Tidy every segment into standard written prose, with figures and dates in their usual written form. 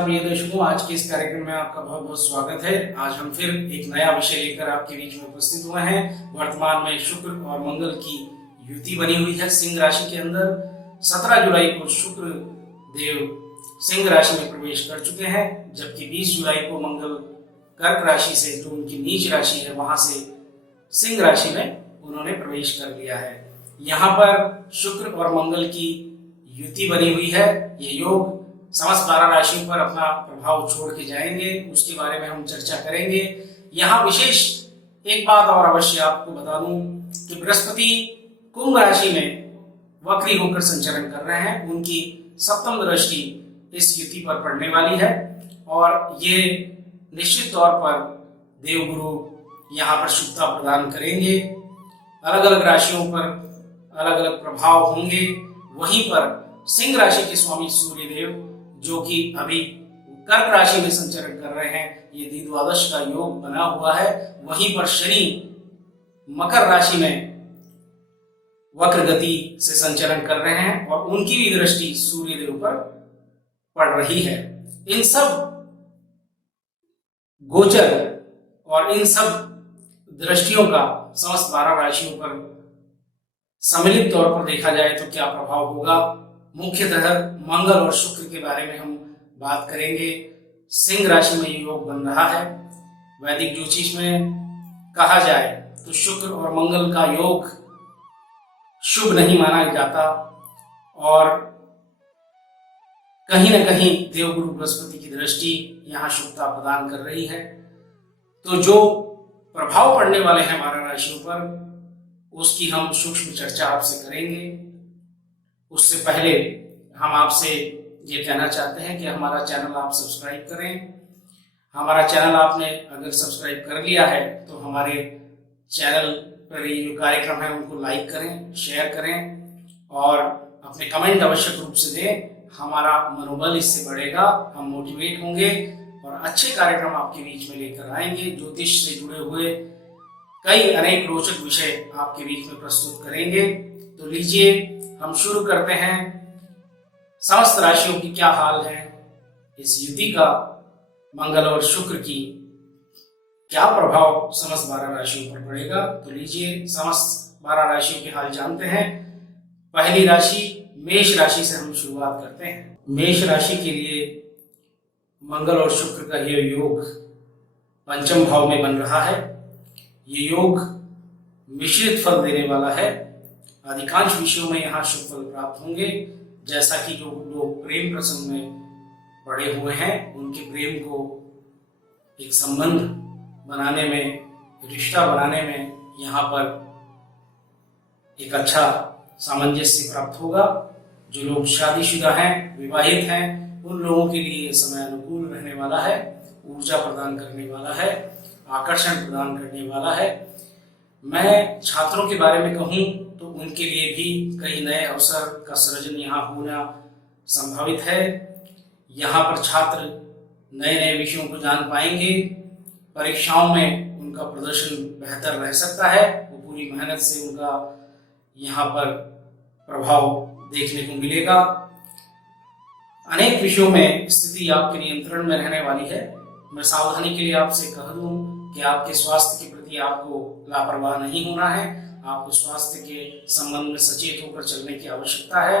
नमस्कार प्रिय दर्शकों, आज के इस कार्यक्रम में आपका बहुत बहुत स्वागत है। आज हम फिर एक नया विषय लेकर आपके बीच में उपस्थित हुए हैं। वर्तमान में शुक्र और मंगल की युति बनी हुई है सिंह राशि के अंदर। 17 जुलाई को शुक्र देव सिंह राशि में प्रवेश कर चुके हैं, जबकि 20 जुलाई को मंगल कर्क राशि से, जो उनकी नीच राशि है, वहां से सिंह राशि में उन्होंने प्रवेश कर लिया है। यहाँ पर शुक्र और मंगल की युति बनी हुई है। ये योग समस्त 12 राशियों पर अपना प्रभाव छोड़ के जाएंगे, उसके बारे में हम चर्चा करेंगे। यहाँ विशेष एक बात और अवश्य आपको बता दूं कि बृहस्पति कुंभ राशि में वक्री होकर संचरण कर रहे हैं। उनकी सप्तम दृष्टि इस युति पर पड़ने वाली है और ये निश्चित तौर पर देवगुरु यहाँ पर शुभता प्रदान करेंगे। अलग अलग राशियों पर अलग अलग प्रभाव होंगे। वहीं पर सिंह राशि के स्वामी सूर्य देव, जो कि अभी कर्क राशि में संचरण कर रहे हैं, ये द्विद्वादश का योग बना हुआ है। वहीं पर शनि मकर राशि में वक्र गति से संचरण कर रहे हैं और उनकी भी दृष्टि सूर्य देव पर पड़ रही है। इन सब गोचर और इन सब दृष्टियों का समस्त 12 राशियों पर सम्मिलित तौर पर देखा जाए तो क्या प्रभाव होगा। मुख्यतः मंगल और शुक्र के बारे में हम बात करेंगे। सिंह राशि में योग बन रहा है। वैदिक ज्योतिष में कहा जाए तो शुक्र और मंगल का योग शुभ नहीं माना जाता और कहीं न कहीं देवगुरु बृहस्पति की दृष्टि यहाँ शुभता प्रदान कर रही है। तो जो प्रभाव पड़ने वाले हैं 12 राशियों पर, उसकी हम सूक्ष्म चर्चा आपसे करेंगे। उससे पहले हम आपसे ये कहना चाहते हैं कि हमारा चैनल आप सब्सक्राइब करें। हमारा चैनल आपने अगर सब्सक्राइब कर लिया है तो हमारे चैनल पर ये जो कार्यक्रम है उनको लाइक करें, शेयर करें और अपने कमेंट आवश्यक रूप से दें। हमारा मनोबल इससे बढ़ेगा, हम मोटिवेट होंगे और अच्छे कार्यक्रम आपके बीच में लेकर आएंगे। ज्योतिष से जुड़े हुए कई अनेक रोचक विषय आपके बीच में प्रस्तुत करेंगे। तो लीजिए हम शुरू करते हैं। समस्त राशियों की क्या हाल है, इस युति का मंगल और शुक्र की क्या प्रभाव समस्त 12 राशियों पर पड़ेगा। तो लीजिए समस्त 12 राशियों के हाल जानते हैं। पहली राशि मेष राशि से हम शुरुआत करते हैं। मेष राशि के लिए मंगल और शुक्र का यह योग पंचम भाव में बन रहा है। ये योग मिश्रित फल देने वाला है। अधिकांश विषयों में यहाँ शुभ फल प्राप्त होंगे। जैसा कि जो लोग प्रेम प्रसंग में पड़े हुए हैं, उनके प्रेम को एक संबंध बनाने में, रिश्ता बनाने में यहाँ पर एक अच्छा सामंजस्य प्राप्त होगा। जो लोग शादीशुदा हैं, विवाहित हैं, उन लोगों के लिए यह समय अनुकूल रहने वाला है। ऊर्जा प्रदान करने वाला है, आकर्षण प्रदान करने वाला है। मैं छात्रों के बारे में कहूँ तो उनके लिए भी कई नए अवसर का सृजन यहाँ होना संभावित है। यहाँ पर छात्र नए नए विषयों को जान पाएंगे। परीक्षाओं में उनका प्रदर्शन बेहतर रह सकता है। वो पूरी मेहनत से उनका यहाँ पर प्रभाव देखने को मिलेगा। अनेक विषयों में स्थिति आपके नियंत्रण में रहने वाली है। मैं सावधानी के लिए आपसे कह दूं कि आपके स्वास्थ्य के प्रति आपको लापरवाह नहीं होना है। आपको स्वास्थ्य के संबंध में सचेत होकर चलने की आवश्यकता है।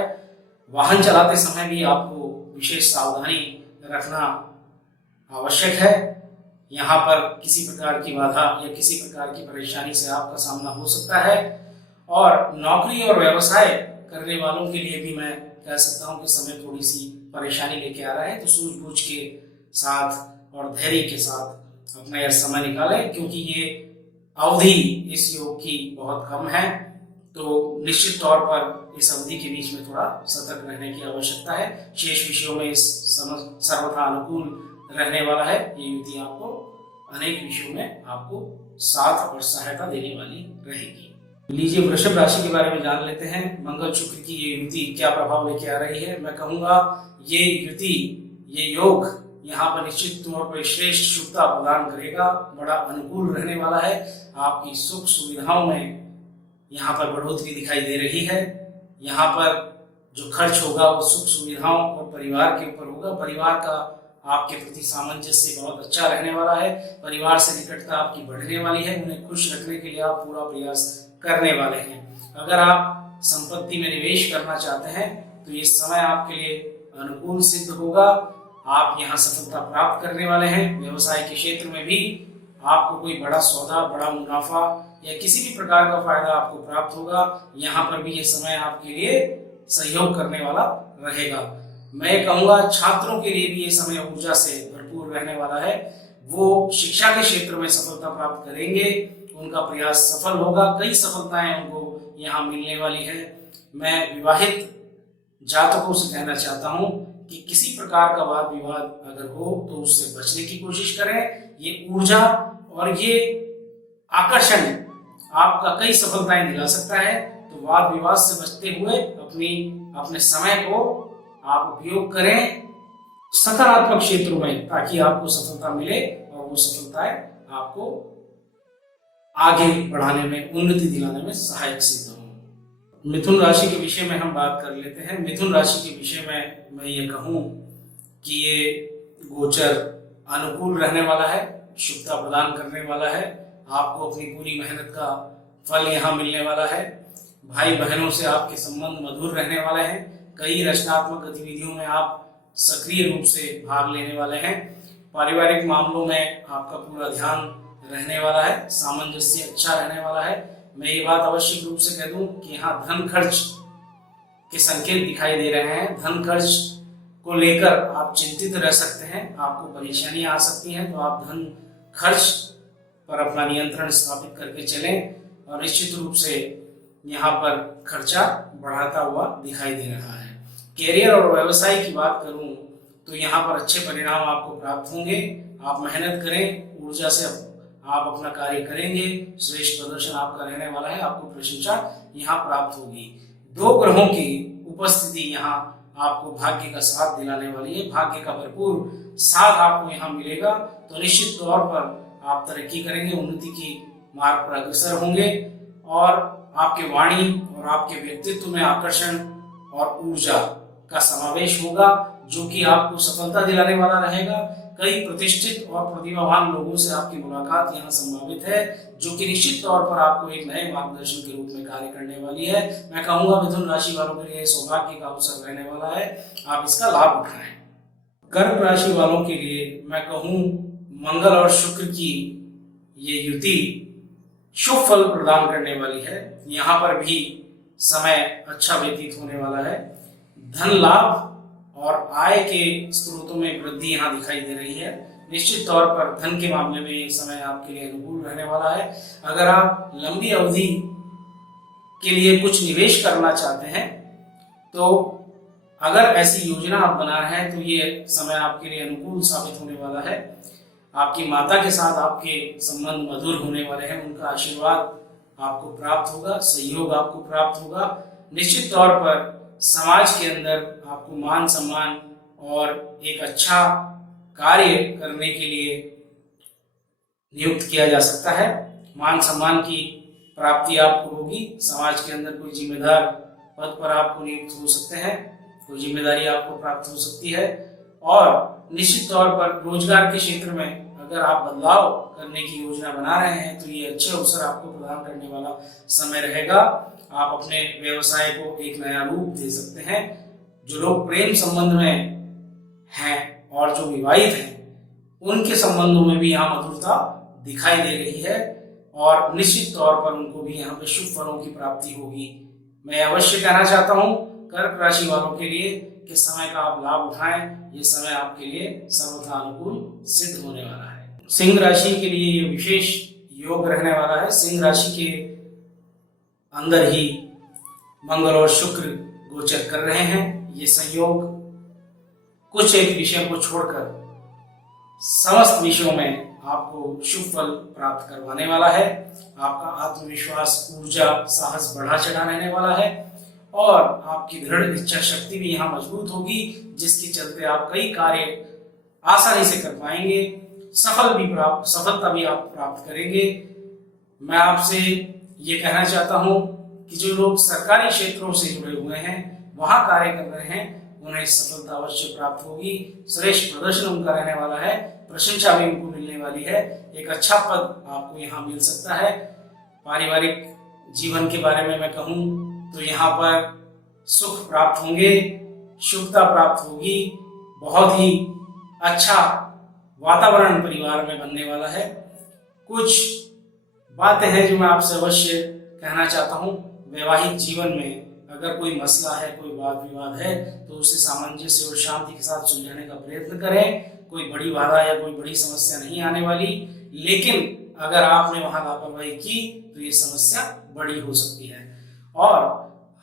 वाहन चलाते समय भी आपको विशेष सावधानी रखना आवश्यक है। यहाँ पर किसी प्रकार की बाधा या किसी प्रकार की परेशानी से आपका सामना हो सकता है। और नौकरी और व्यवसाय करने वालों के लिए भी मैं कह सकता हूँ कि समय थोड़ी सी परेशानी लेके आ रहा है। तो सूझबूझ के साथ और धैर्य के साथ अपना यह समय निकालें, क्योंकि ये अवधि इस योग की बहुत कम है। तो निश्चित तौर पर इस अवधि के बीच में थोड़ा सतर्क रहने की आवश्यकता है। शेष विषयों में इस सर्वथा अनुकूल रहने वाला है। ये युति आपको अनेक विषयों में आपको साथ और सहायता देने वाली रहेगी। लीजिए वृषभ राशि के बारे में जान लेते हैं। मंगल शुक्र की ये युति क्या प्रभाव लेके आ रही है। मैं कहूँगा ये युति, ये योग यहाँ पर निश्चित तौर पर श्रेष्ठ शुभता प्रदान करेगा। बड़ा अनुकूल रहने वाला है। आपकी सुख सुविधाओं में यहाँ पर बढ़ोतरी दिखाई दे रही है। यहाँ पर जो खर्च होगा वो सुख सुविधाओं और परिवार के ऊपर होगा। परिवार का आपके प्रति सामंजस्य बहुत अच्छा रहने वाला है। परिवार से निकटता आपकी बढ़ने वाली है। उन्हें खुश रखने के लिए आप पूरा प्रयास करने वाले हैं। अगर आप संपत्ति में निवेश करना चाहते हैं तो ये समय आपके लिए अनुकूल सिद्ध होगा। आप यहाँ सफलता प्राप्त करने वाले हैं। व्यवसाय के क्षेत्र में भी आपको कोई बड़ा सौदा, बड़ा मुनाफा या किसी भी प्रकार का फायदा आपको प्राप्त होगा। यहाँ पर भी ये समय आपके लिए सहयोग करने वाला रहेगा। मैं कहूँगा छात्रों के लिए भी ये समय ऊर्जा से भरपूर रहने वाला है। वो शिक्षा के क्षेत्र में सफलता प्राप्त करेंगे, उनका प्रयास सफल होगा। कई सफलताएं उनको यहाँ मिलने वाली है। मैं विवाहित जातकों से कहना चाहता हूँ कि किसी प्रकार का वाद विवाद अगर हो तो उससे बचने की कोशिश करें। ये ऊर्जा और ये आकर्षण आपका कई सफलताएं दिला सकता है। तो वाद विवाद से बचते हुए अपने समय को आप उपयोग करें सकारात्मक क्षेत्रों में, ताकि आपको सफलता मिले और वो सफलताएं आपको आगे बढ़ाने में, उन्नति दिलाने में सहायक सिद्ध हों। मिथुन राशि के विषय में हम बात कर लेते हैं। मिथुन राशि के विषय में मैं ये कहूँ कि ये गोचर अनुकूल रहने वाला है, शुभता प्रदान करने वाला है। आपको अपनी पूरी मेहनत का फल यहाँ मिलने वाला है। भाई बहनों से आपके संबंध मधुर रहने वाले हैं। कई रचनात्मक गतिविधियों में आप सक्रिय रूप से भाग लेने वाले हैं। पारिवारिक मामलों में आपका पूरा ध्यान रहने वाला है। सामंजस्य अच्छा रहने वाला है। मैं ये बात अवश्य रूप से कह दूं कि यहाँ धन खर्च के संकेत दिखाई दे रहे हैं। धन खर्च को लेकर आप चिंतित रह सकते हैं, आपको परेशानियां आ सकती हैं। तो आप धन खर्च पर अपना नियंत्रण स्थापित करके चलें और निश्चित रूप से यहाँ पर खर्चा बढ़ाता हुआ दिखाई दे रहा है। कैरियर और व्यवसाय की बात करूं तो यहाँ पर अच्छे परिणाम आपको प्राप्त होंगे। आप मेहनत करें, ऊर्जा से आप अपना कार्य करेंगे, श्रेष्ठ प्रदर्शन आपका रहने वाला है। आपको प्रशंसा यहाँ प्राप्त होगी। 2 ग्रहों की उपस्थिति यहाँ आपको भाग्य का साथ दिलाने वाली है। भाग्य का भरपूर साथ आपको यहाँ मिलेगा। तो निश्चित तौर पर आप तरक्की करेंगे, उन्नति की मार्ग पर अग्रसर होंगे और आपके वाणी और आपके व्यक्तित्व में आकर्षण और ऊर्जा का समावेश होगा, जो कि आपको सफलता दिलाने वाला रहेगा। कई प्रतिष्ठित और प्रतिभावान लोगों से आपकी मुलाकात यहाँ संभावित है, जो कि निश्चित तौर पर आपको एक नए मार्गदर्शन के रूप में कार्य करने वाली है। मैं कहूँगा मिथुन राशि वालों के लिए सौभाग्य का अवसर रहने वाला है, आप इसका लाभ उठाएं। कर्क राशि वालों के लिए मैं कहूँ मंगल और शुक्र की ये युति शुभ फल प्रदान करने वाली है। यहाँ पर भी समय अच्छा व्यतीत होने वाला है। धन लाभ और आय के स्रोतों में वृद्धि यहाँ दिखाई दे रही है। निश्चित तौर पर धन के मामले में ये समय आपके लिए अनुकूल रहने वाला है। अगर आप लंबी अवधि के लिए कुछ निवेश करना चाहते हैं तो अगर ऐसी योजना आप बना रहे हैं तो ये समय आपके लिए अनुकूल साबित होने वाला है। आपकी माता के साथ आपके संबंध मधुर होने वाले हैं। उनका आशीर्वाद आपको प्राप्त होगा, सहयोग आपको प्राप्त होगा। निश्चित तौर पर समाज के अंदर आपको मान सम्मान और एक अच्छा कार्य करने के लिए नियुक्त किया जा सकता है। मान सम्मान की प्राप्ति आपको होगी। समाज के अंदर कोई जिम्मेदार पद पर आपको नियुक्त हो सकते हैं, कोई जिम्मेदारी आपको प्राप्त हो सकती है। और निश्चित तौर पर रोजगार के क्षेत्र में अगर आप बदलाव करने की योजना बना रहे हैं तो ये अच्छे अवसर आपको प्रदान करने वाला समय रहेगा। आप अपने व्यवसाय को एक नया रूप दे सकते हैं। जो लोग प्रेम संबंध में हैं और जो विवाहित हैं उनके संबंधों में भी यहाँ मधुरता दिखाई दे रही है और निश्चित तौर पर उनको भी यहाँ पे शुभ फलों की प्राप्ति होगी। मैं अवश्य कहना चाहता हूँ कर्क राशि वालों के लिए कि समय का आप लाभ उठाएं। ये समय आपके लिए सर्वथा अनुकूल सिद्ध होने वाला है। सिंह राशि के लिए ये विशेष योग रहने वाला है। सिंह राशि के अंदर ही मंगल और शुक्र गोचर कर रहे हैं। ये संयोग कुछ एक विषय को छोड़कर समस्त विषयों में आपको शुभ फल प्राप्त करवाने वाला है। आपका आत्मविश्वास, ऊर्जा, साहस बढ़ा चढ़ा रहने वाला है और आपकी दृढ़ इच्छा शक्ति भी यहाँ मजबूत होगी, जिसके चलते आप कई कार्य आसानी से कर पाएंगे। सफलता भी आप प्राप्त करेंगे। मैं आपसे ये कहना चाहता हूँ कि जो लोग सरकारी क्षेत्रों से जुड़े हुए हैं, वहां कार्य कर रहे हैं, उन्हें सफलता अवश्य प्राप्त होगी। श्रेष्ठ प्रदर्शन उनका रहने वाला है, प्रशंसा भी उनको मिलने वाली है, एक अच्छा पद आपको यहाँ मिल सकता है। पारिवारिक जीवन के बारे में मैं कहूँ तो यहाँ पर सुख प्राप्त होंगे, शुभता प्राप्त होगी, बहुत ही अच्छा वातावरण परिवार में बनने वाला है। कुछ बातें हैं जो मैं आपसे अवश्य कहना चाहता हूँ। वैवाहिक जीवन में अगर कोई मसला है, कोई वाद विवाद है, तो उसे सामंजस्य और शांति के साथ सुलझाने का प्रयत्न करें। कोई बड़ी बाधा या कोई बड़ी समस्या नहीं आने वाली, लेकिन अगर आपने वहां लापरवाही की तो ये समस्या बड़ी हो सकती है। और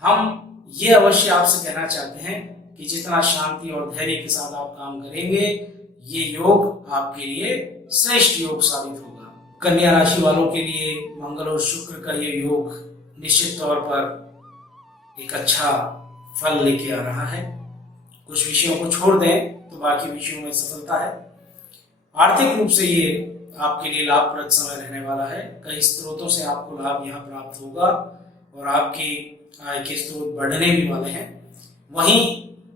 हम ये अवश्य आपसे कहना चाहते हैं कि जितना शांति और धैर्य के साथ आप काम करेंगे, ये योग आपके लिए श्रेष्ठ योग साबित होगा। कन्या राशि वालों के लिए मंगल और शुक्र का ये योग निश्चित तौर पर एक अच्छा फल लेके आ रहा है। कुछ विषयों को छोड़ दें तो बाकी विषयों में सफलता है। आर्थिक रूप से ये आपके लिए लाभप्रद समय रहने वाला है। कई स्रोतों से आपको लाभ यहाँ प्राप्त होगा और आपकी आय के स्रोत बढ़ने भी वाले हैं। वहीं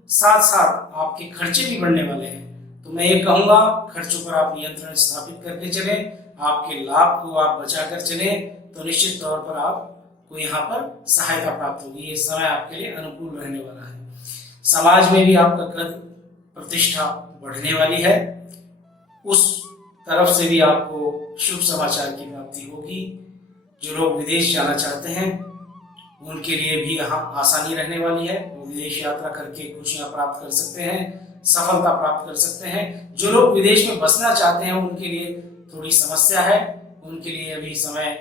साथ साथ आपके खर्चे भी बढ़ने वाले हैं। तो मैं ये कहूँगा, खर्चों पर आप नियंत्रण स्थापित करके चलें, आपके लाभ को आप बचा कर चलें, तो निश्चित तौर पर आपको यहाँ पर सहायता प्राप्त होगी। ये समय आपके लिए अनुकूल रहने वाला है। समाज में भी आपका कद प्रतिष्ठा बढ़ने वाली है। उस तरफ से भी आपको शुभ समाचार की प्राप्ति होगी। जो लोग विदेश जाना चाहते हैं उनके लिए भी यहाँ आसानी रहने वाली है। वो विदेश यात्रा करके खुशियां प्राप्त कर सकते हैं, सफलता प्राप्त कर सकते हैं। जो लोग विदेश में बसना चाहते हैं उनके लिए थोड़ी समस्या है, उनके लिए अभी समय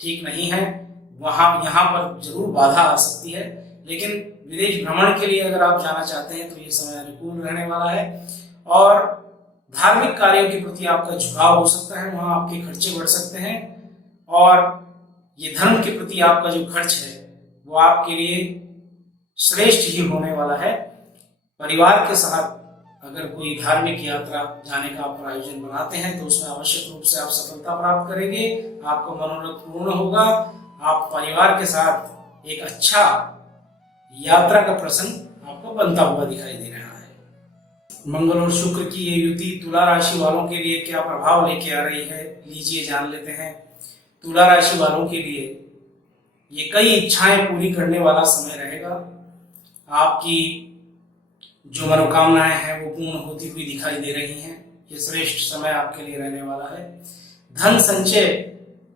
ठीक नहीं है। यहाँ पर जरूर बाधा आ सकती है, लेकिन विदेश भ्रमण के लिए अगर आप जाना चाहते हैं तो ये समय अनुकूल रहने वाला है। और धार्मिक कार्यों के प्रति आपका झुकाव हो सकता है, वहां आपके खर्चे बढ़ सकते हैं। और ये धर्म के प्रति आपका जो खर्च है वो आपके लिए श्रेष्ठ ही होने वाला है। परिवार के साथ अगर कोई धार्मिक यात्रा जाने का आप आयोजन बनाते हैं तो उसमें आवश्यक रूप से आप सफलता प्राप्त करेंगे, आपका मनोरथ पूर्ण होगा। आप परिवार के साथ एक अच्छा यात्रा का प्रसंग आपको बनता हुआ दिखाई दे रहा है। मंगल और शुक्र की ये युति तुला राशि वालों के लिए क्या प्रभाव लेके आ रही है, लीजिए जान लेते हैं। तुला राशि वालों के लिए ये कई इच्छाएं पूरी करने वाला समय रहेगा। आपकी जो मनोकामनाएं हैं वो पूर्ण होती हुई दिखाई दे रही हैं। ये श्रेष्ठ समय आपके लिए रहने वाला है। धन संचय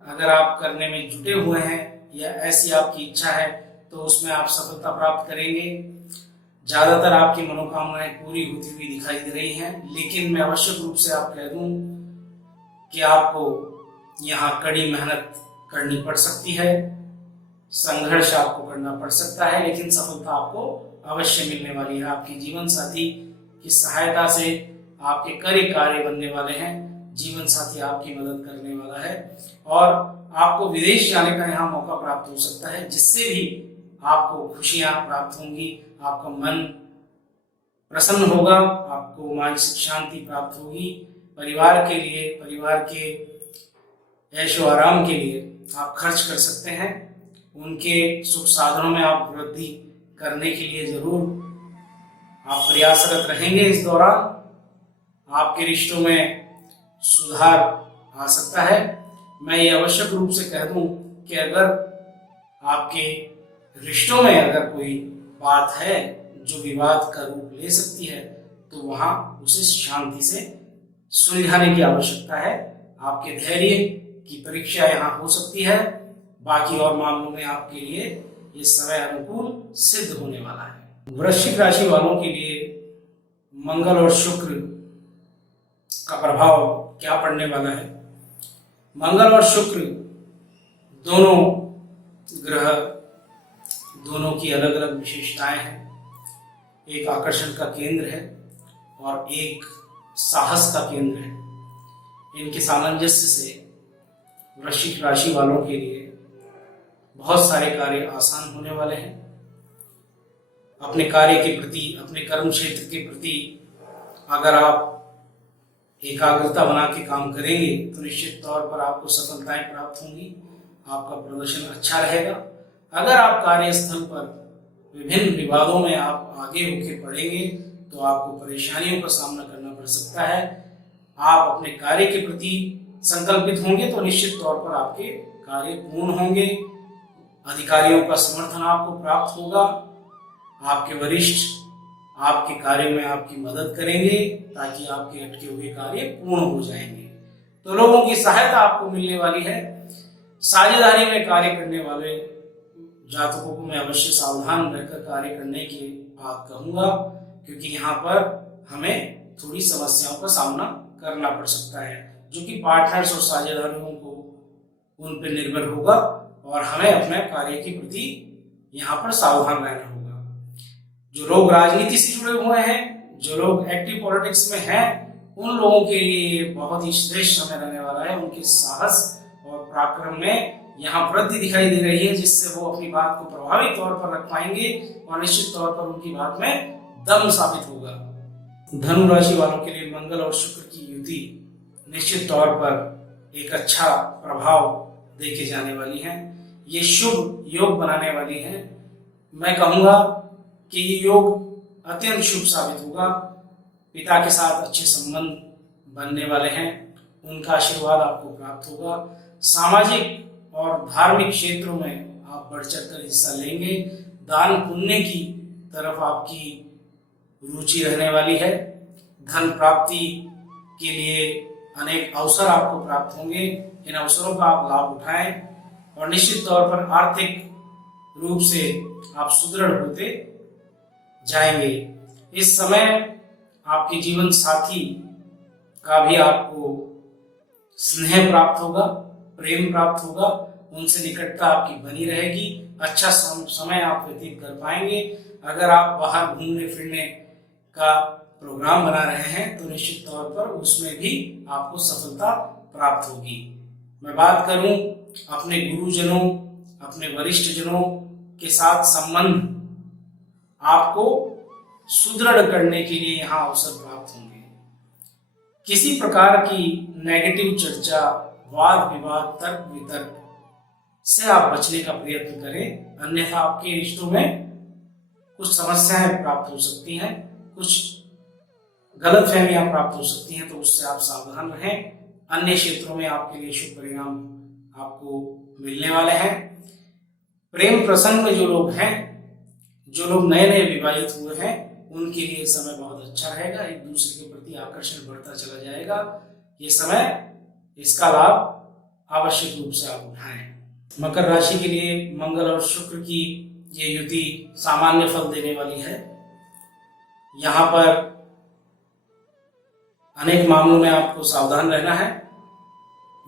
अगर आप करने में जुटे हुए हैं या ऐसी आपकी इच्छा है तो उसमें आप सफलता प्राप्त करेंगे। ज्यादातर आपकी मनोकामनाएं पूरी होती हुई दिखाई दे रही हैं, लेकिन मैं आवश्यक रूप से आप कह दूं कि आपको यहाँ कड़ी मेहनत करनी पड़ सकती है, संघर्ष आपको करना पड़ सकता है, लेकिन सफलता आपको अवश्य मिलने वाली है। आपके जीवन साथी की सहायता से आपके कई कार्य बनने वाले हैं। जीवन साथी आपकी मदद करने वाला है और आपको विदेश जाने का यहाँ मौका प्राप्त हो सकता है, जिससे भी आपको खुशियां प्राप्त होंगी। आपका मन प्रसन्न होगा, आपको मानसिक शांति प्राप्त होगी। परिवार के लिए, परिवार के ऐशो आराम के लिए आप खर्च कर सकते हैं। उनके सुख साधनों में आप वृद्धि करने के लिए जरूर आप प्रयासरत रहेंगे। इस दौरान आपके रिश्तों में सुधार आ सकता है। मैं ये आवश्यक रूप से कह दूं कि अगर आपके रिश्तों में अगर कोई बात है जो विवाद का रूप ले सकती है तो वहां उसे शांति से सुलझाने की आवश्यकता है। आपके धैर्य की परीक्षा यहाँ हो सकती है। बाकी और मामलों में आपके लिए ये समय अनुकूल सिद्ध होने वाला है। वृश्चिक राशि वालों के लिए मंगल और शुक्र का प्रभाव क्या पड़ने वाला है। मंगल और शुक्र दोनों ग्रह, दोनों की अलग अलग विशेषताएं हैं। एक आकर्षण का केंद्र है और एक साहस का केंद्र है। इनके सामंजस्य से वृश्चिक राशि वालों के लिए बहुत सारे कार्य आसान होने वाले हैं। अपने कार्य के प्रति, अपने कर्म क्षेत्र के प्रति अगर आप एकाग्रता बना के काम करेंगे तो निश्चित तौर पर आपको सफलताएं प्राप्त होंगी, आपका प्रदर्शन अच्छा रहेगा। अगर आप कार्यस्थल पर विभिन्न विवादों में आप आगे होकर पड़ेंगे तो आपको परेशानियों का सामना करना पड़ सकता है। आप अपने कार्य के प्रति संकल्पित होंगे तो निश्चित तौर पर आपके कार्य पूर्ण होंगे। अधिकारियों का समर्थन आपको प्राप्त होगा। आपके वरिष्ठ आपके कार्य में आपकी मदद करेंगे ताकि आपके अटके हुए कार्य पूर्ण हो जाएंगे। तो लोगों की सहायता आपको मिलने वाली है। साझेदारी में कार्य करने वाले जातकों को मैं अवश्य सावधान रहकर कार्य करने की बात कहूंगा, क्योंकि यहाँ पर हमें थोड़ी समस्याओं का सामना करना पड़ सकता है, जो कि पार्टनर्स और साझेदारों को उन पर निर्भर होगा और हमें अपने कार्य के प्रति यहाँ पर सावधान रहना होगा। जो लोग राजनीति से जुड़े हुए हैं, जो लोग एक्टिव पॉलिटिक्स में हैं, उन लोगों के लिए बहुत ही श्रेष्ठ समय रहने वाला है। उनके साहस और पराक्रम में यहाँ वृद्धि दिखाई दे रही है, जिससे वो अपनी बात को प्रभावी तौर पर रख पाएंगे और निश्चित तौर पर उनकी बात में दम साबित होगा। धनु राशि वालों के लिए मंगल और शुक्र की युति निश्चित तौर पर एक अच्छा प्रभाव देके जाने वाली है। ये शुभ योग बनाने वाली है। मैं कहूंगा कि ये योग अत्यंत शुभ साबित होगा। पिता के साथ अच्छे संबंध बनने वाले हैं, उनका आशीर्वाद आपको प्राप्त होगा। सामाजिक और धार्मिक क्षेत्रों में आप बढ़ चढ़ कर हिस्सा लेंगे। दान पुण्य की तरफ आपकी रुचि रहने वाली है। धन प्राप्ति के लिए अनेक अवसर आपको प्राप्त होंगे। इन अवसरों का आप लाभ उठाएं और निश्चित तौर पर आर्थिक रूप से आप सुदृढ़ होते जाएंगे। इस समय आपके जीवन साथी का भी आपको स्नेह प्राप्त होगा, प्रेम प्राप्त होगा, उनसे निकटता आपकी बनी रहेगी। अच्छा समय आप व्यतीत कर पाएंगे। अगर आप बाहर घूमने फिरने का प्रोग्राम बना रहे हैं तो निश्चित तौर पर उसमें भी आपको सफलता प्राप्त होगी। मैं बात करूं अपने गुरुजनों, अपने वरिष्ठ जनों के साथ संबंध आपको सुदृढ़ करने के लिए यहाँ अवसर प्राप्त होंगे। किसी प्रकार की नेगेटिव चर्चा, वाद विवाद, तर्क वितर्क से आप बचने का प्रयत्न करें, अन्यथा आपके रिश्तों में कुछ समस्याएं प्राप्त हो सकती हैं, कुछ गलतफहमियां प्राप्त हो सकती हैं, तो उससे आप सावधान रहें। अन्य क्षेत्रों में आपके लिए शुभ परिणाम आपको मिलने वाले हैं। प्रेम प्रसंग में जो लोग हैं, जो लोग नए नए विवाहित हुए हैं, उनके लिए समय बहुत अच्छा रहेगा। एक दूसरे के प्रति आकर्षण बढ़ता चला जाएगा। ये समय, इसका लाभ आवश्यक रूप से आप उठाएं। मकर राशि के लिए मंगल और शुक्र की ये युति सामान्य फल देने वाली है। यहाँ पर अनेक मामलों में आपको सावधान रहना है।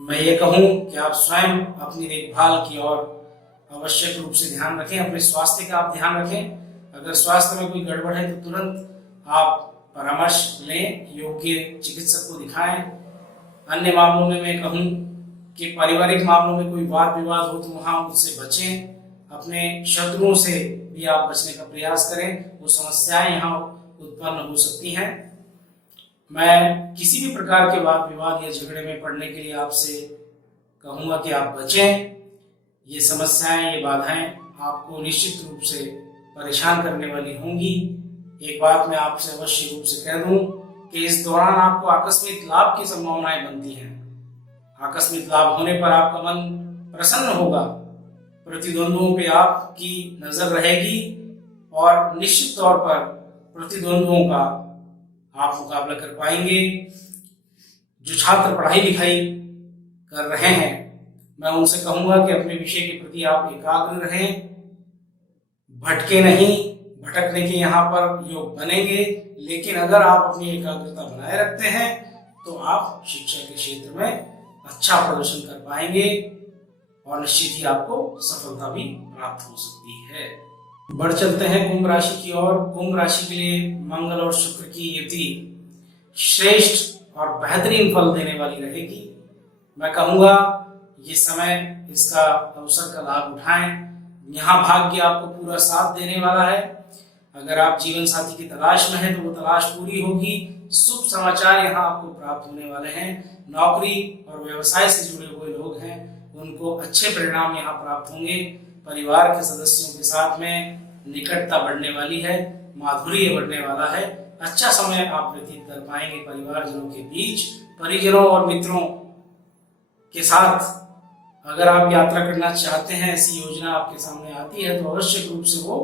मैं ये कहूँ कि आप स्वयं अपनी देखभाल की ओर आवश्यक रूप से ध्यान रखें। अपने स्वास्थ्य का आप ध्यान रखें। अगर स्वास्थ्य में कोई गड़बड़ है तो तुरंत आप परामर्श लें, योग्य चिकित्सक को दिखाएं। अन्य मामलों में मैं कहूँ कि पारिवारिक मामलों में कोई वाद विवाद हो तो वहां उससे बचें। अपने शत्रुओं से भी आप बचने का प्रयास करें, वो समस्याएं यहाँ उत्पन्न हो सकती हैं। मैं किसी भी प्रकार के वाद विवाद या झगड़े में पड़ने के लिए आपसे कहूँगा कि आप बचें। ये समस्याएं, ये बाधाएं आपको निश्चित रूप से परेशान करने वाली होंगी। एक बात मैं आपसे अवश्य रूप से कह दूं कि इस दौरान आपको आकस्मिक लाभ की संभावनाएं बनती हैं। आकस्मिक लाभ होने पर आपका मन प्रसन्न होगा। प्रतिद्वंदुओं पे आपकी नजर रहेगी और निश्चित तौर पर प्रतिद्वंदुओं का आप मुकाबला कर पाएंगे। जो छात्र पढ़ाई लिखाई कर रहे हैं, मैं उनसे कहूंगा कि अपने विषय के प्रति आप एकाग्र रहें, भटके नहीं। भटकने के यहाँ पर योग बनेंगे, लेकिन अगर आप अपनी एकाग्रता बनाए रखते हैं तो आप शिक्षा के क्षेत्र में अच्छा प्रदर्शन कर पाएंगे और निश्चित ही आपको सफलता भी प्राप्त हो सकती है। बढ़ चलते हैं कुंभ राशि की ओर। कुंभ राशि के लिए मंगल और शुक्र की युति श्रेष्ठ और बेहतरीन फल देने वाली रहेगी। मैं कहूँगा ये समय, इसका अवसर का लाभ उठाएं। यहाँ भाग्य आपको पूरा साथ देने वाला है। अगर आप जीवन साथी की तलाश में हैं तो वो तलाश पूरी होगी। शुभ समाचार यहाँ आपको प्राप्त होने वाले हैं। नौकरी और व्यवसाय से जुड़े हुए लोग हैं, उनको अच्छे परिणाम यहाँ प्राप्त होंगे। परिवार के सदस्यों के साथ में निकटता बढ़ने वाली है, माधुर्य बढ़ने वाला है। अच्छा समय आप व्यतीत कर पाएंगे परिवारजनों के बीच, परिजनों और मित्रों के साथ। अगर आप यात्रा करना चाहते हैं, ऐसी योजना आपके सामने आती है, तो अवश्य रूप से वो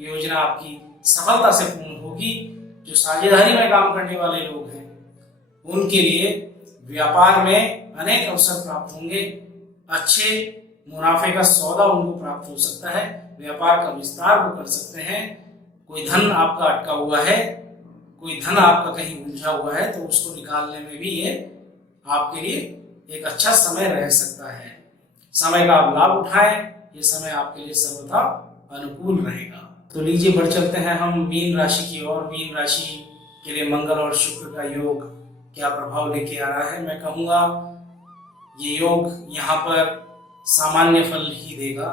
योजना आपकी सफलता से पूर्ण होगी। जो साझेदारी में काम करने वाले लोग हैं, उनके लिए व्यापार में अनेक अवसर प्राप्त होंगे। अच्छे मुनाफे का सौदा उनको प्राप्त हो सकता है, व्यापार का विस्तार वो कर सकते हैं। कोई धन आपका अटका हुआ है, कोई धन आपका कहीं उलझा हुआ है, तो उसको निकालने में भी ये आपके लिए एक अच्छा समय रह सकता है। समय का आप लाभ उठाएं, ये समय आपके लिए सर्वथा अनुकूल रहेगा। तो लीजिए बढ़ चलते हैं हम मीन राशि की ओर। मीन राशि के लिए मंगल और शुक्र का योग क्या प्रभाव लेके आ रहा है। मैं कहूँगा ये योग यहाँ पर सामान्य फल ही देगा,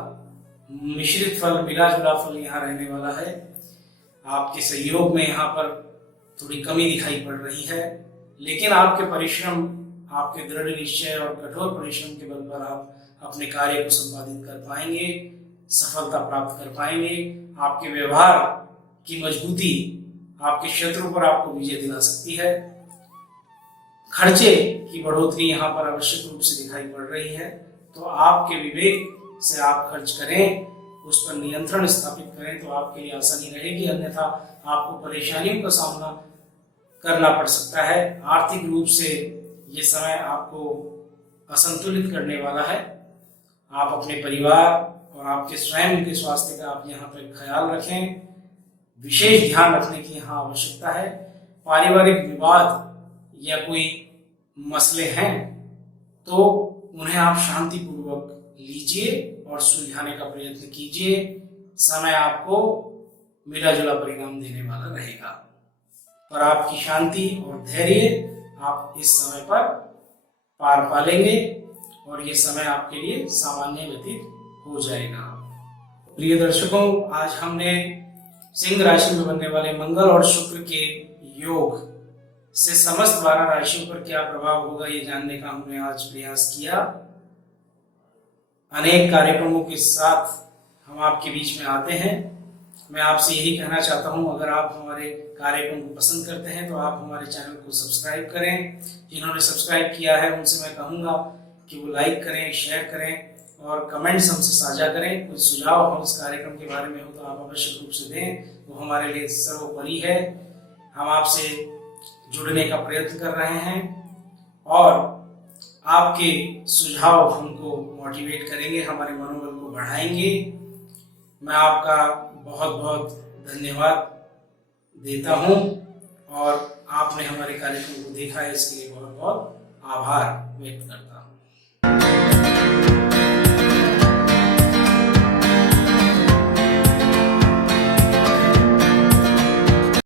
मिश्रित फल, मिला जुला फल यहाँ रहने वाला है। आपके सहयोग में यहाँ पर थोड़ी कमी दिखाई पड़ रही है, लेकिन आपके परिश्रम, आपके दृढ़ निश्चय और कठोर परिश्रम के बल पर आप अपने कार्य को संपादित कर पाएंगे, सफलता प्राप्त कर पाएंगे। आपके व्यवहार की मजबूती आपके शत्रु पर आपको विजय दिला सकती है। खर्चे की बढ़ोतरी यहाँ पर आवश्यक रूप से दिखाई पड़ रही है, तो आपके विवेक से आप खर्च करें, उस पर नियंत्रण स्थापित करें, तो आपके लिए आसानी रहेगी। अन्यथा आपको परेशानियों का सामना करना पड़ सकता है। आर्थिक रूप से ये समय आपको असंतुलित करने वाला है। आप अपने परिवार और आपके स्वयं के स्वास्थ्य का आप यहाँ पर ख्याल रखें, विशेष ध्यान रखने की यहाँ आवश्यकता है। पारिवारिक विवाद या कोई मसले हैं तो उन्हें आप शांतिपूर्वक लीजिए और सुलझाने का प्रयत्न कीजिए। समय आपको मिला जुला परिणाम देने वाला रहेगा, पर आपकी शांति और धैर्य आप इस समय पर पार पालेंगे और ये समय आपके लिए सामान्य व्यतीत हो जाएगा। प्रिय दर्शकों, आज हमने सिंह राशि में बनने वाले मंगल और शुक्र के योग से समस्त 12 राशियों पर क्या प्रभाव होगा ये जानने का हमने आज प्रयास किया। अनेक कार्यक्रमों के साथ हम आपके बीच में आते हैं। मैं आपसे यही कहना चाहता हूं, अगर आप हमारे कार्यक्रम को पसंद करते हैं तो आप हमारे चैनल को सब्सक्राइब करें। जिन्होंने सब्सक्राइब किया है उनसे मैं कहूँगा कि वो लाइक करें, शेयर करें और कमेंट्स हमसे साझा करें। कुछ सुझाव हम इस कार्यक्रम के बारे में हो तो आप आवश्यक रूप से दें, वो हमारे लिए सर्वोपरि है। हम आपसे जुड़ने का प्रयत्न कर रहे हैं और आपके सुझाव हमको मोटिवेट करेंगे, हमारे मनोबल को बढ़ाएंगे। मैं आपका बहुत बहुत धन्यवाद देता हूं और आपने हमारे कार्यक्रम को देखा है, इसके लिए बहुत बहुत आभार व्यक्त करता हूं।